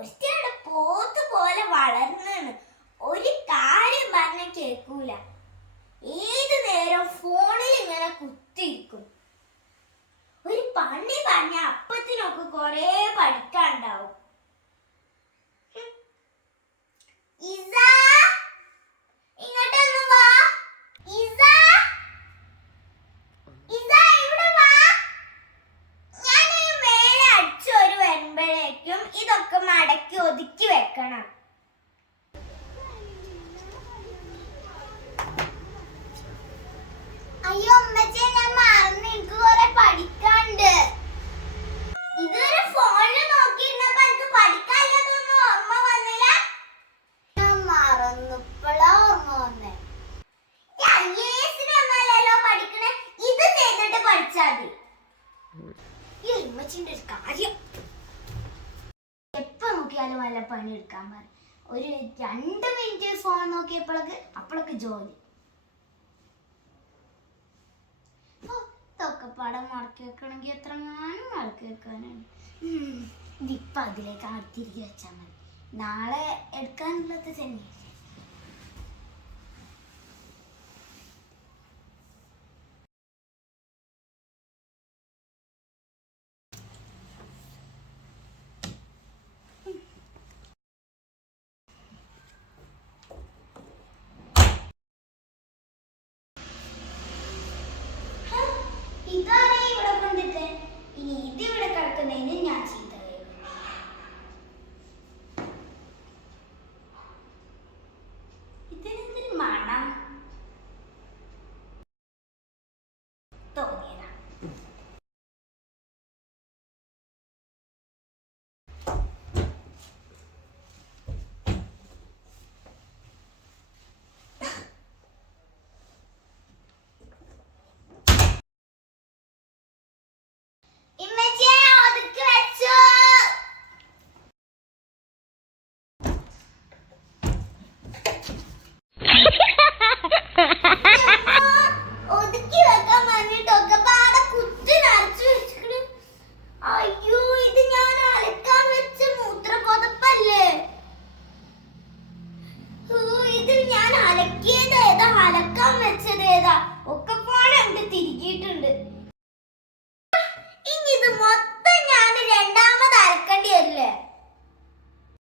ഒറ്റയുടെ പോത്ത് പോലെ വളർന്നാണ് ഒരു കാര്യം പറഞ്ഞ കേൾക്കൂല ഏത് നേരം ഫോണിൽ ഇങ്ങനെ കുത്തിയിരിക്കും. ഇതൊക്കെ മടക്കി ഒതുക്കി വെക്കണം. അയ്യോ അമ്മച്ചേ ഞാൻ മറന്ന് എനിക്ക് കുറെ പഠിക്കാണ്ട് ഇതൊരു ഫോണിൽ നോക്കിയിരുന്നപ്പോ എനിക്ക് പഠിക്കാനില്ലാതൊന്നും ഓർമ്മ വന്നില്ല. ഞാൻ മറന്നു ഇപ്പളാ ഓർമ്മ വന്നേ. ഐഎഎസിനൊന്നല്ലല്ലോ പഠിക്കണേ. ഇത് ചെയ്തിട്ട് പഠിച്ചാൽ മതി. ഈ ഉമ്മച്ചിന്റെ ഒരു കാര്യം. വല്ല പണി എടുക്കാൻ പറയും. ഒരു രണ്ട് മിനിറ്റ് ഫോൺ നോക്കിയപ്പോഴൊക്കെ അപ്പോഴൊക്കെ ജോലി. ഓ, ഇതൊക്കെ പടം മടക്കി വെക്കണമെങ്കിൽ എത്ര ഞാനും മടക്കി വെക്കാനാണ്. ഇതിപ്പോ അതിലേക്ക് വെച്ചാൽ മതി. നാളെ എടുക്കാനുള്ളത് തന്നെ ഒക്കെ പോണുണ്ട് തിരികിയിട്ടുണ്ട്.